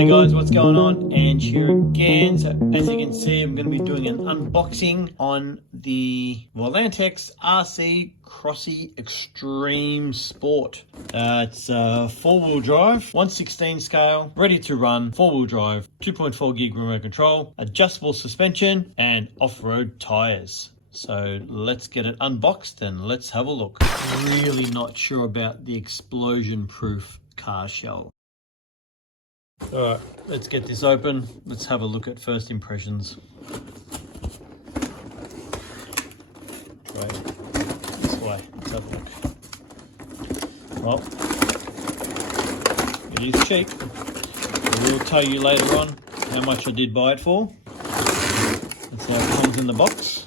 G'day guys, what's going on? And here again. So as you can see, I'm going to be doing an unboxing on the Volantex RACENT Crossy Extreme Sport. It's a 4-wheel drive, 1/16 scale, ready to run, 4-wheel drive, 2.4 gig remote control, adjustable suspension, and off-road tires. So let's get it unboxed and let's have a look. Really not sure about the explosion-proof car shell. All right, let's get this open. Let's have a look at first impressions. Right, this way, let's have a look. Well, it is cheap. I will tell you later on how much I did buy it for. That's how it comes in the box.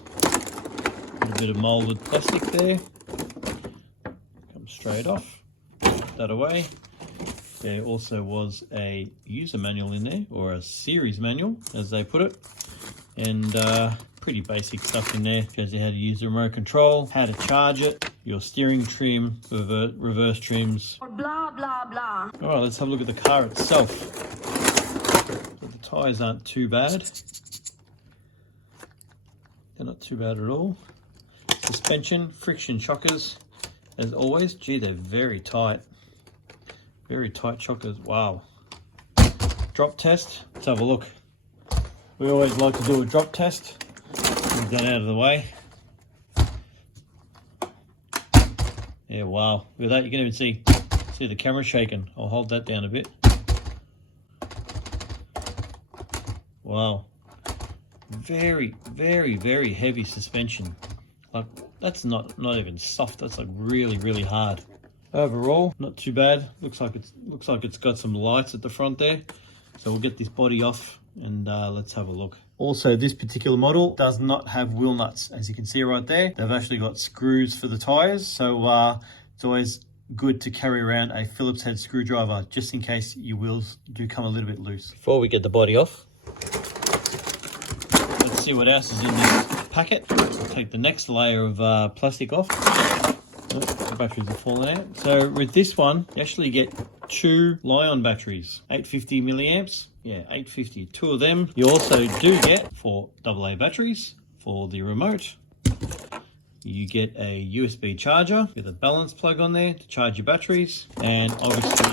A bit of molded plastic there. Comes straight off. Put that away. There also was a user manual in there, or a series manual as they put it, and pretty basic stuff in there. Shows you how to use the remote control, how to charge it, your steering trim, reverse trims, blah blah blah. All right, let's have a look at the car itself. So the tires aren't too bad. They're not too bad at all. Suspension, friction shockers, as always. Gee, they're very tight. Very tight shockers, wow. Drop test, let's have a look. We always like to do a drop test. Move that out of the way. Yeah, wow. With that, you can even see the camera shaking. I'll hold that down a bit. Wow. Very, very, very heavy suspension. Like, that's not even soft, that's like really, really hard. Overall, not too bad. Looks like it's got some lights at the front there. So we'll get this body off and let's have a look. Also, this particular model does not have wheel nuts, as you can see right there. They've actually got screws for the tires, so it's always good to carry around a Phillips head screwdriver just in case your wheels do come a little bit loose. Before we get the body off, let's see what else is in this packet. I'll take the next layer of plastic off. The batteries are falling out. So with this one, you actually get 2 Li-ion batteries, 850 milliamps. Yeah, 850, 2 of them. You also do get 4 AA batteries for the remote. You get a USB charger with a balance plug on there to charge your batteries, and obviously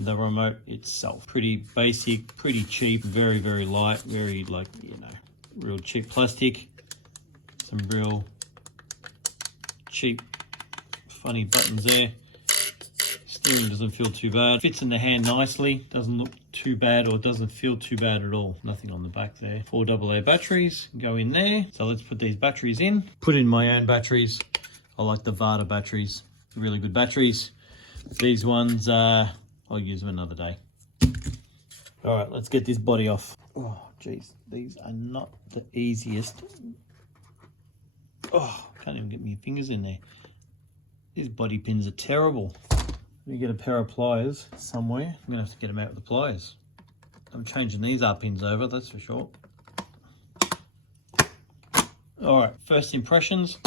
the remote itself. Pretty basic, pretty cheap, very, very light, very, like, you know, real cheap plastic. Some real cheap funny buttons there. Steering doesn't feel too bad, fits in the hand nicely, doesn't look too bad or doesn't feel too bad at all. Nothing on the back there. 4 AA batteries go in there. So let's put these batteries in. Put in my own batteries. I like the Vada batteries, really good batteries. These ones I'll use them another day. All right, let's get this body off. Oh geez, these are not the easiest. Oh, can't even get my fingers in there. These body pins are terrible. Let me get a pair of pliers somewhere. I'm gonna have to get them out with the pliers. I'm changing these R pins over, that's for sure. All right, first impressions.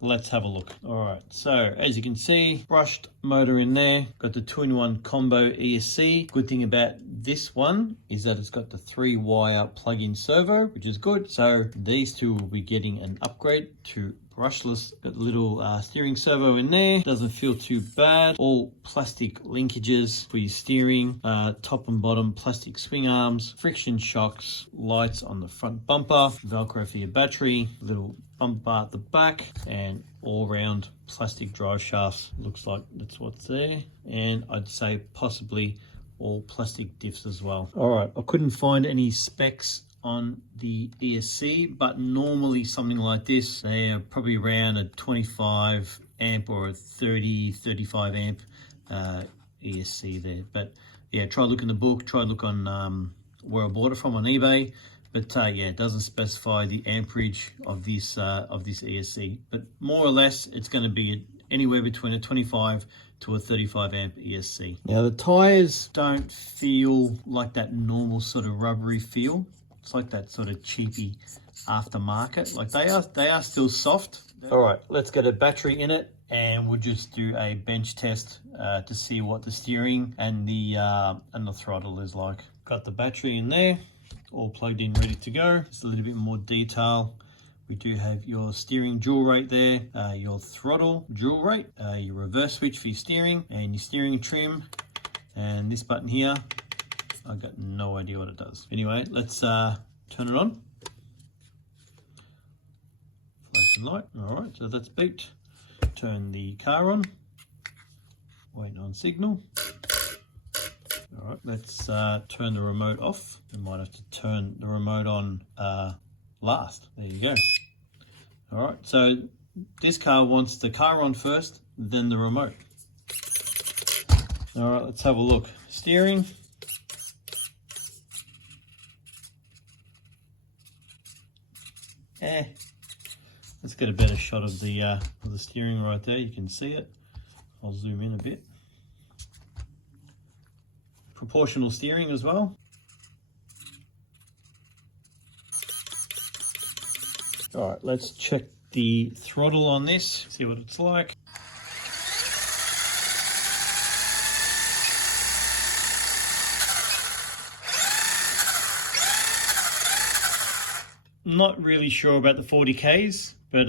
Let's have a look. All right, so as you can see, brushed motor in there. Got the 2-in-1 combo ESC. Good thing about this one is that it's got the 3-wire plug-in servo, which is good. So these two will be getting an upgrade to brushless. Got the little steering servo in there. Doesn't feel too bad. All plastic linkages for your steering. Top and bottom plastic swing arms. Friction shocks. Lights on the front bumper. Velcro for your battery. Little bumper at the back. And all-round plastic drive shafts. Looks like that's what's there. And I'd say possibly all plastic diffs as well. All right, I couldn't find any specs on the ESC, but normally something like this, they are probably around a 25 amp or a 35 amp ESC there. But yeah, try look in the book, try look on where I bought it from on eBay. But yeah, it doesn't specify the amperage of this ESC. But more or less, it's going to be anywhere between a 25 to a 35 amp ESC. Now the tires don't feel like that normal sort of rubbery feel. It's like that sort of cheapy aftermarket. Like they are still soft. All right, let's get a battery in it and we'll just do a bench test to see what the steering and the throttle is like. Got the battery in there, all plugged in, ready to go. Just a little bit more detail. We do have your steering dual rate there, your throttle dual rate, your reverse switch for your steering, and your steering trim, and this button here. I've got no idea what it does. Anyway, let's turn it on. Flashing light. All right, so that's beeped. Turn the car on. Waiting on signal. All right, let's turn the remote off. We might have to turn the remote on last. There you go. All right, so this car wants the car on first, then the remote. All right, let's have a look. Steering. Let's get a better shot of the steering right there. You can see it. I'll zoom in a bit. Proportional steering as well. All right, let's check the throttle on this, see what it's like. Not really sure about the 40Ks, but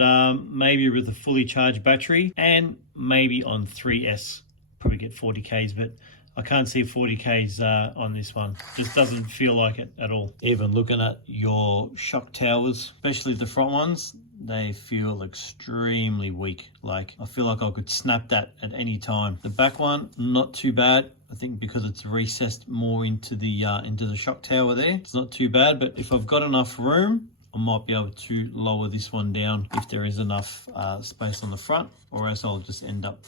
maybe with a fully charged battery and maybe on 3S, probably get 40Ks, but I can't see 40Ks on this one. Just doesn't feel like it at all. Even looking at your shock towers, especially the front ones, they feel extremely weak. Like I feel like I could snap that at any time. The back one, not too bad. I think because it's recessed more into the shock tower there, it's not too bad. But if I've got enough room, I might be able to lower this one down if there is enough space on the front, or else I'll just end up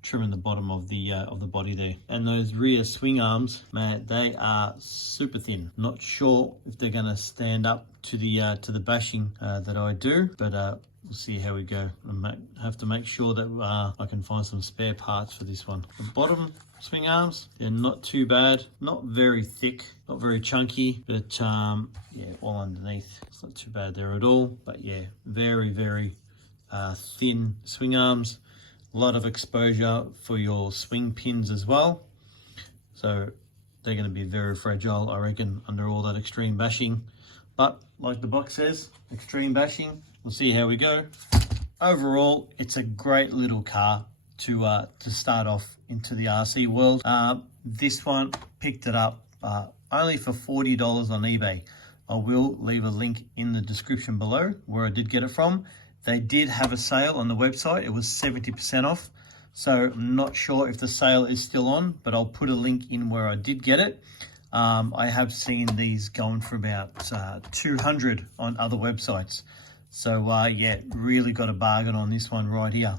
trimming the bottom of the body there. And those rear swing arms, man, they are super thin. Not sure if they're going to stand up to the bashing that I do, but we'll see how we go. I have to make sure that I can find some spare parts for this one. The bottom swing arms, they're not too bad, not very thick, not very chunky, but yeah, all underneath, it's not too bad there at all. But yeah, very, very thin swing arms. A lot of exposure for your swing pins as well, so they're going to be very fragile, I reckon, under all that extreme bashing. But like the box says, extreme bashing. We'll see how we go. Overall, it's a great little car to start off into the RC world. This one, picked it up only for $40 on eBay. I will leave a link in the description below where I did get it from. They did have a sale on the website. It was 70% off. So I'm not sure if the sale is still on, but I'll put a link in where I did get it. I have seen these going for about $200 on other websites. So yeah, really got a bargain on this one right here.